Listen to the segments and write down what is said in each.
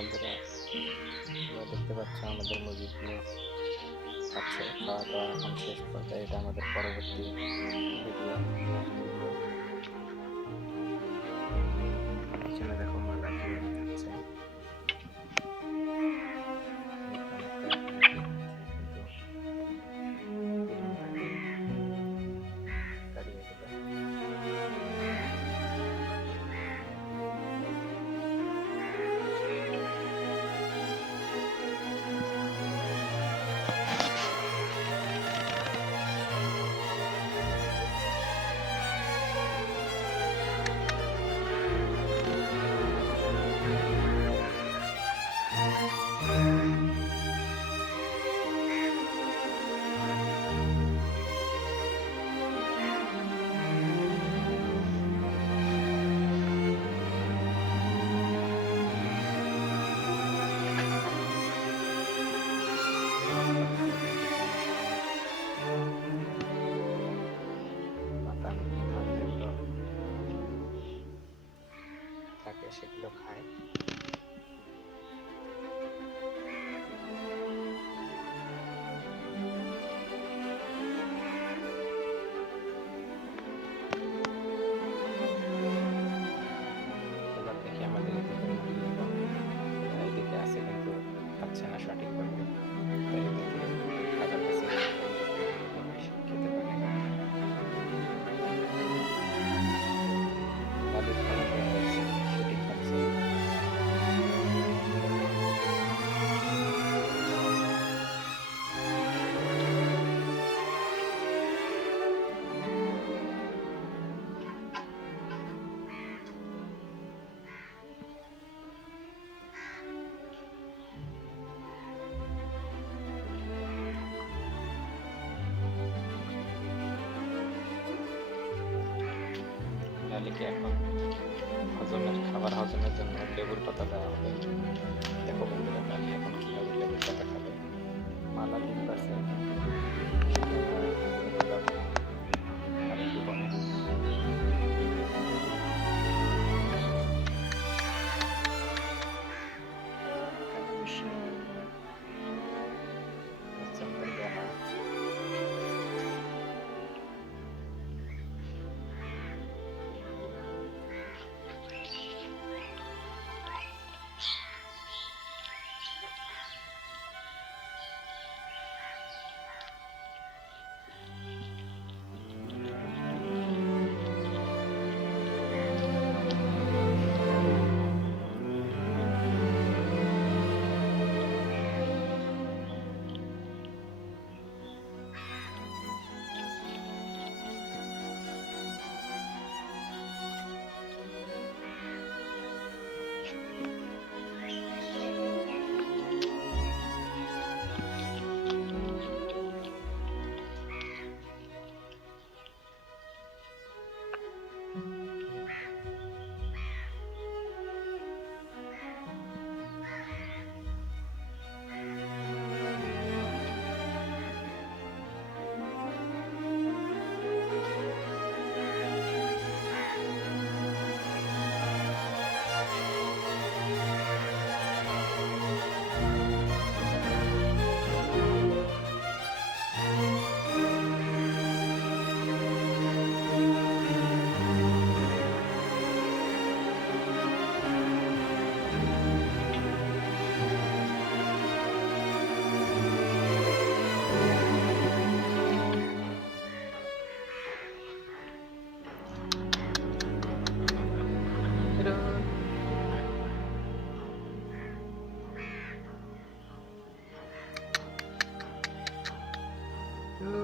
বন্ধুরা, তোমরা দেখতে পাচ্ছ আমাদের মুরগিগুলো খাচ্ছে খাওয়া দাওয়া এখন শেষ পর্যায়ে এটা আমাদের পরবর্তী ভিডিও থাকে খায়। এবার দেখি আমাদের এদিকে আছে কিন্তু খাচ্ছে না সঠিকভাবে। লালিকে এখন হজমের খাবার, হজমের জন্য লেবুর পাতা দেওয়া হবে দেখো বন্ধুরা তাহলে এখন কীভাবে লেবুর পাতা খাবে। মালা দিতে পারছে।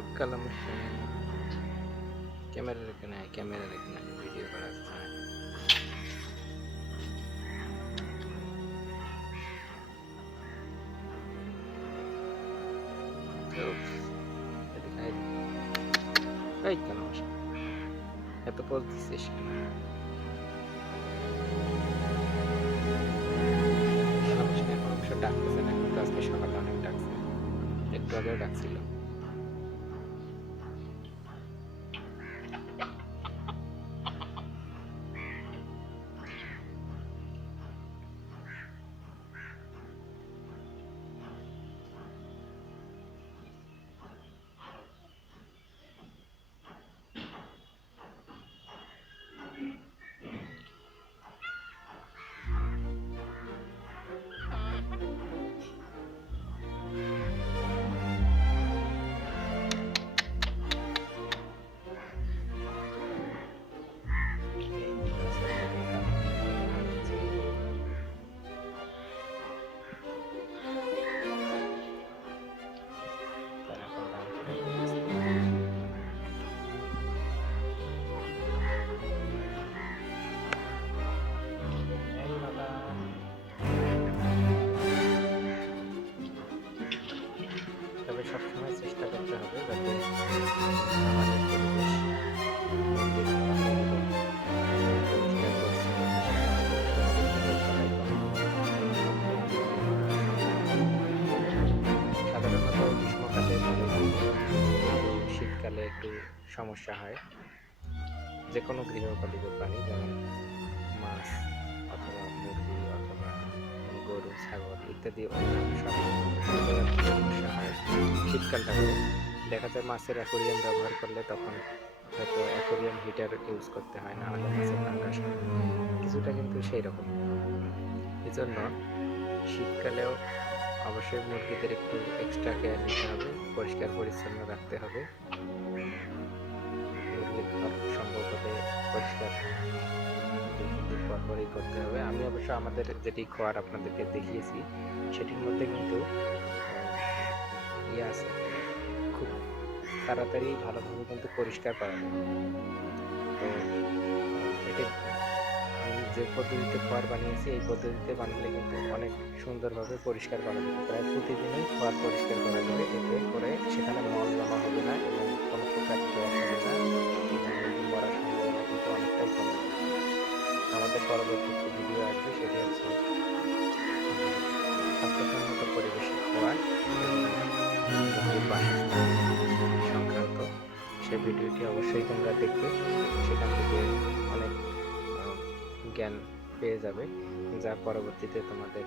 Look কালাম ক্যামেরা রেখে নেয় ক্যামেরা রেখে নেয় ভিডিও আয়। এই কেন এত ডাকতেছে না কিন্তু আজকে সকালে অনেক ডাকছে একটু আগেও ডাকছিল সমস্যা হয়। যে কোনো গৃহপালিত প্রাণী, যেমন মাছ অথবা মুরগি অথবা গরু, ছাগল ইত্যাদি অন্যান্য সমস্যা হয়। শীতকালটা দেখা যায় মাছের অ্যাকোরিয়াম ব্যবহার করলে তখন হয়তো অ্যাকোরিয়াম হিটার ইউজ করতে হয়, না হলে মাছের ফাঙ্গাস কিছুটা কিন্তু সেই রকম এই জন্য শীতকালেও অবশ্যই মুরগিদের একটু এক্সট্রা কেয়ার নিতে হবে পরিষ্কার পরিচ্ছন্ন রাখতে হবে। মুরগির ঘর সম্ভব হলে পরিষ্কার পরই করতে হবে। আমি অবশ্য আমাদের যেটি ঘর আপনাদেরকে দেখিয়েছি, সেটির মধ্যে কিন্তু ইয়ে আছে। খুব তাড়াতাড়ি ভালোভাবে কিন্তু পরিষ্কার করা যায়। তো এটা আমি যে পদ্ধতিতে খোয়ার বানিয়েছি, এই পদ্ধতিতে বানালে কিন্তু অনেক সুন্দরভাবে পরিষ্কার করা যাবে। প্রায় প্রতিদিনই খোয়ার পরিষ্কার করা যাবে। এতে করে সেখানে মল জমা হবে না এবং কোনো প্রকার আমাদের পরবর্তী একটি ভিডিও আসবে, সেটি হচ্ছে স্বাস্থ্যসম্মত পরিবেশে বাসস্থান সংক্রান্ত। সেই ভিডিওটি অবশ্যই তোমরা দেখবে, সেখান থেকে অনেক জ্ঞান পেয়ে যাবে যা পরবর্তীতে তোমাদের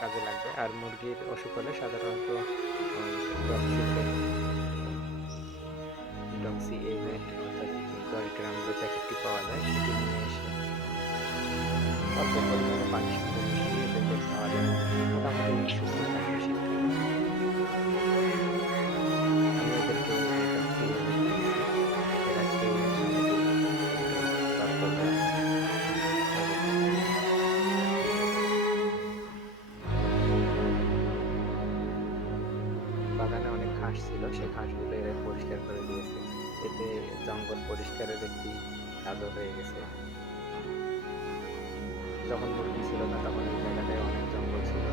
কাজে লাগবে। আর মুরগির অসুখ হলে সাধারণত ডক্সি এভেন্ট অর্থাৎ গলগ্রাম যে প্যাকেটটি পাওয়া যায়, সেটি নিয়ে এসে অল্প পরিমাণে সঙ্গে খাওয়া যায়। সুস্থ বাগানে অনেক ঘাস ছিল, সেই ঘাসগুলো এরা পরিষ্কার করে দিয়েছে। এতে জঙ্গল পরিষ্কারের একটি কাজও হয়ে গেছে। যখন মুরগি ছিল না, তখন এই জায়গাটায় অনেক জঙ্গল ছিল।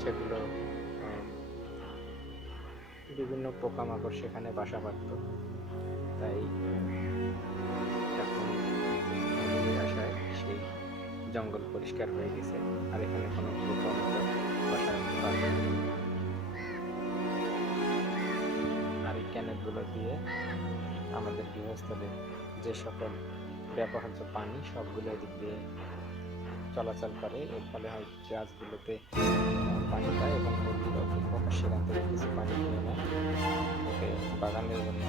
সেগুলো বিভিন্ন পোকামাকড় সেখানে বাসা বাঁধত। তাই এখন আসায় সেই জঙ্গল পরিষ্কার হয়ে গেছে। আর এখানে কোনো পোকামাকড় বাসা বাঁধে এই দিয়ে আমাদের গৃহস্থলের যে সকল ব্যবহার্য পানি, সবগুলো এদিক দিয়ে চলাচল করে। এর ফলে হয় গাছগুলোতে পানি পায় এবং মুরগির সেখান থেকে কিছু পানি নিয়ে নেয়। ওকে বাগানের জন্য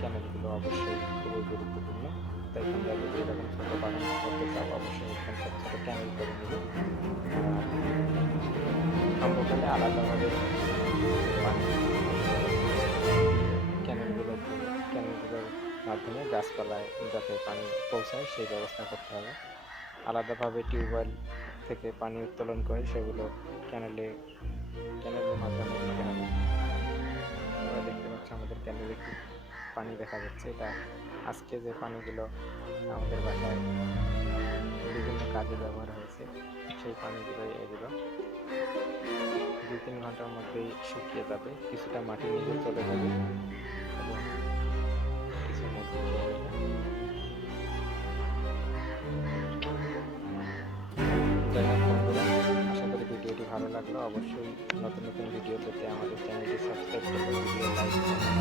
ক্যানেলগুলো অবশ্যই খুবই গুরুত্বপূর্ণ। তাই তোমরা যদি এরকম ছোটো বাগান করতে চাও, অবশ্যই এরকম ছোটো ক্যানেল করে নেবে সম্ভব আলাদাভাবে পানি মাধ্যমে গাছপালায় যাতে পানি পৌঁছায়, সেই ব্যবস্থা করতে হবে। আলাদাভাবে টিউবওয়েল থেকে পানি উত্তোলন করে সেগুলো ক্যানেলে ক্যানেলের মাধ্যমে তোমরা দেখতে পাচ্ছি আমাদের ক্যানেলে পানি দেখা যাচ্ছে। এটা আজকে যে পানিগুলো আমাদের বাসায় বিভিন্ন কাজে ব্যবহার হয়েছে, সেই পানিগুলোই এগুলো দু তিন ঘণ্টার মধ্যেই শুকিয়ে যাবে, কিছুটা মাটি নিচে চলে যাবে। অবশ্যই নতুন নতুন ভিডিও পেতে আমাদের চ্যানেলটি সাবস্ক্রাইব করবে ভিডিও লাইক